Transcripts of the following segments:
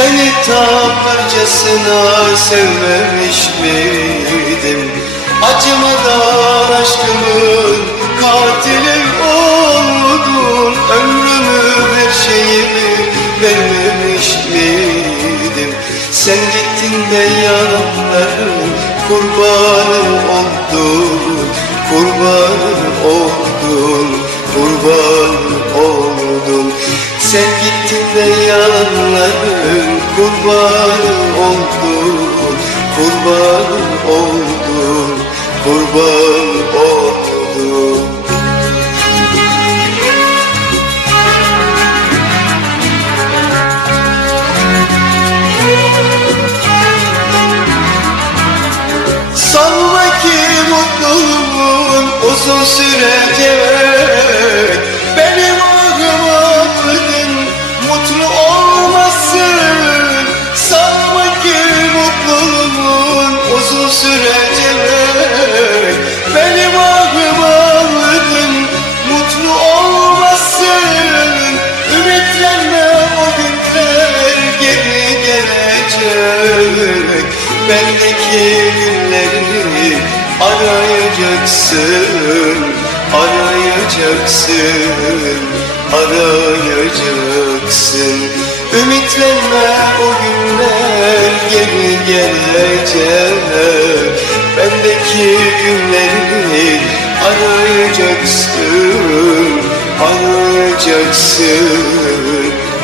mehtaplarcasına sevmemiş miydim? Acımadan aşkımın katili oldun Ömrümü her şeyimi vermemiş miydim? Sen gittin de yanakların kurbanı oldun Kurban oldun, kurban oldun Sen gittin de yanların kurban oldun Kurban oldun, kurban oldun Sanma ki mutluluğun uzun sürecek günlerini arayacaksın Arayacaksın, arayacaksın. Ümitlenme o günler geri gelecek. Bendeki günlerini arayacaksın Arayacaksın,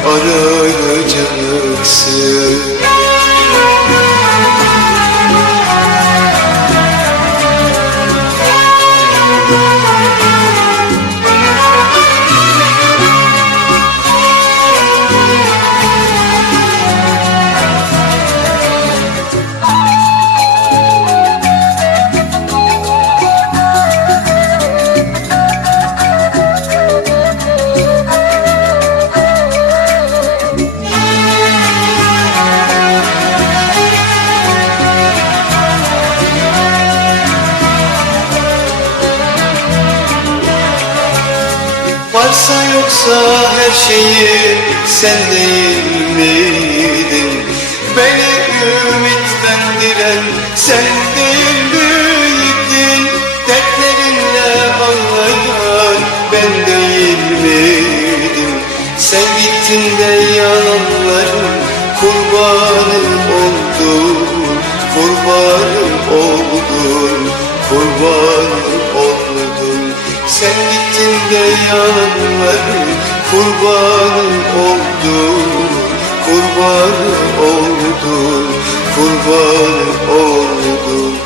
arayacaksın Yoksa her şeyi sen değil miydin? Beni ümitlendiren sen değil miydin? Dertlerinle ağlayan ben değil miydim? Sen gittin de yalanların kurbanı oldun Kurbanı oldun, kurbanı oldun Sen gittin de yalanların kurbanı oldun Kurbanı oldun, kurbanı oldun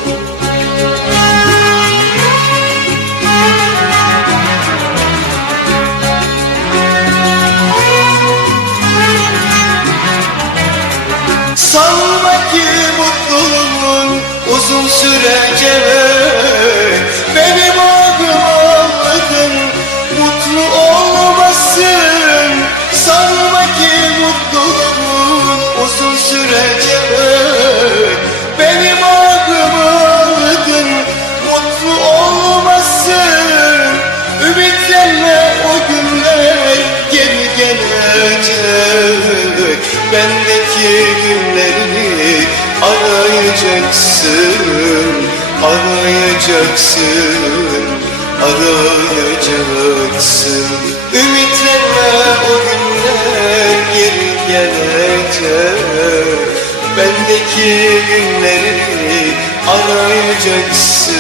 Sanma ki mutluluğun uzun sürecek Bendeki günlerini arayacaksın Arayacaksın, arayacaksın. Ümitlenme o günler geri gelecek. Bendeki günlerini arayacaksın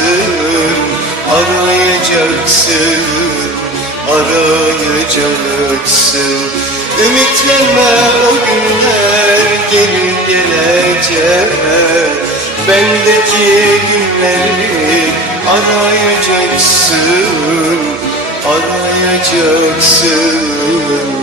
Arayacaksın, arayacaksın Ümitlenme o günler geri gelecek Bendeki günleri Arayacaksın, arayacaksın